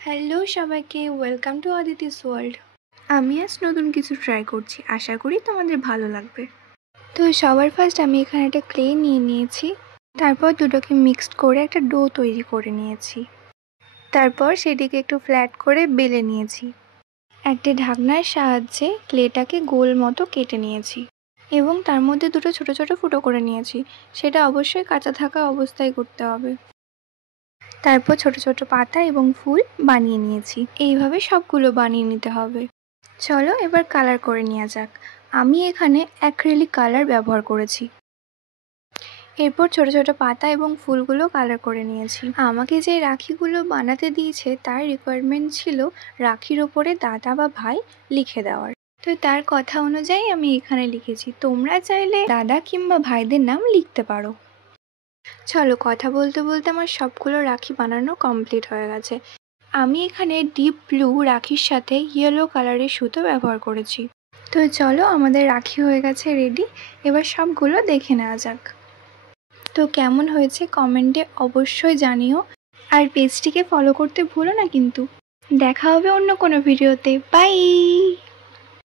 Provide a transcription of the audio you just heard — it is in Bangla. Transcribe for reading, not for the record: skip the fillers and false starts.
হ্যালো সবাইকে, ওয়েলকাম টু অদিতিস ওয়ার্ল্ড। আমি আজ নতুন কিছু ট্রাই করছি, আশা করি তোমাদের ভালো লাগবে। তো সবার ফার্স্ট আমি এখানে একটা ক্লে নিয়ে নিয়েছি, তারপর দুটোকে মিক্সড করে একটা ডো তৈরি করে নিয়েছি। তারপর সেটিকে একটু ফ্ল্যাট করে বেলে নিয়েছি। একটি ঢাকনার সাহায্যে ক্লেটাকে গোল মতো কেটে নিয়েছি এবং তার মধ্যে দুটো ছোট ছোট ফুটো করে নিয়েছি। সেটা অবশ্যই কাঁচা থাকা অবস্থায় করতে হবে। তারপর ছোট ছোট পাতা এবং ফুল বানিয়ে নিয়েছি। এইভাবে সবগুলো বানিয়ে নিতে হবে। চলো এবার কালার করে নেওয়া যাক। আমি এখানে অ্যাক্রিলিক কালার ব্যবহার করেছি। এরপর ছোট ছোট পাতা এবং ফুলগুলো কালার করে নিয়েছি। আমাকে যে রাখিগুলো বানাতে দিয়েছে তার রিকোয়ারমেন্ট ছিল রাখির ওপরে দাদা বা ভাই লিখে দেওয়ার। তো তার কথা অনুযায়ী আমি এখানে লিখেছি। তোমরা চাইলে দাদা কিংবা ভাইদের নাম লিখতে পারো। চলো কথা বলতে বলতে আমার সবগুলো রাখি বানানো কমপ্লিট হয়ে গেছে। আমি এখানে ডিপ ব্লু রাখির সাথে ইয়েলো কালারের সুতো ব্যবহার করেছি। তো চলো আমাদের রাখি হয়ে গেছে রেডি। এবার সবগুলো দেখে নেওয়া যাক। তো কেমন হয়েছে কমেন্টে অবশ্যই জানিও, আর পেজটিকে ফলো করতে ভুলো না কিন্তু। দেখা হবে অন্য কোনো ভিডিওতে। বাই।